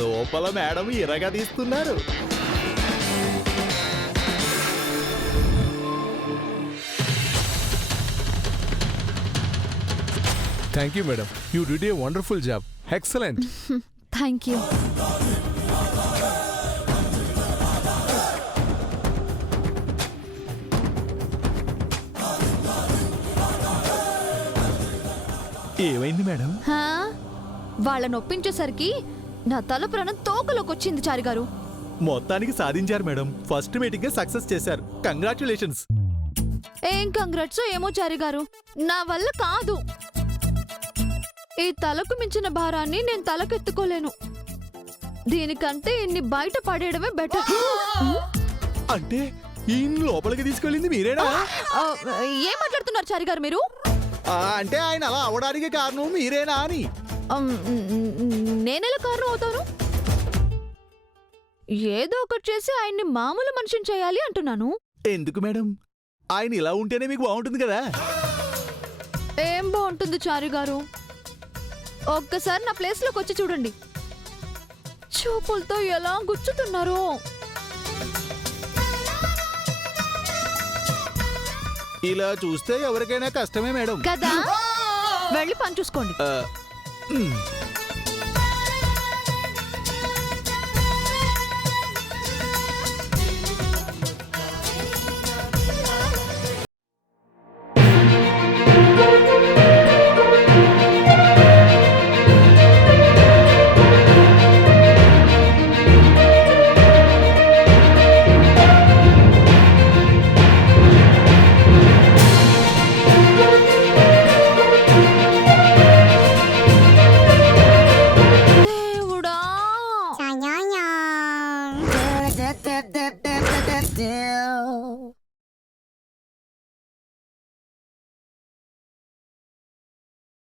లోపల మేడం ఇరగా తీస్తున్నారు. Thank you madam, you did a wonderful job. Excellent. Thank you. ఏమైంది madam? హా? వాళ్ళని ఒప్పించేసరికి నా తల ప్రాణం తోకలోకి వచ్చింది చారి గారు. మొత్తానికి సాధించారు మేడం. ఫస్ట్ మీటింగ్ సక్సెస్ చేశారు. కంగ్రాచులేషన్స్. ఏం కంగ్రాట్స్ ఏమో చారి గారు, నా వల్ల కాదు. ఈ తలకు మించిన భారాన్ని నేను తలకెత్తుకోలేను. దీనికంటే ఇన్ని బయట పడేయడమే బెటర్. అంటే ఈ లోపలికి తీసుకెళ్ళింది మీరేనా? ఏం మాట్లాడుతున్నారు చారి గారు మీరు? అంటే ఆయన అలా అవడానికి కారణం మీరేనా అని. నేనెలా కారణం అవుతాను? ఏదో ఒకటి చేసి ఆయన్ని మామూలు మనిషిని చేయాలి అంటున్నాను. ఎందుకు మేడం? ఆయన ఇలా ఉంటేనే మీకు బాగుంటుంది కదా. ఏం బాగుంటుంది చారి గారు? ఒక్కసారి నా ప్లేస్ లోకి వచ్చి చూడండి. చూపులతో ఎలా గుచ్చుతున్నారు. ఇలా చూస్తే ఎవరికైనా కష్టమే మేడం కదా. వెళ్ళి పని చూసుకోండి. దేవుడా.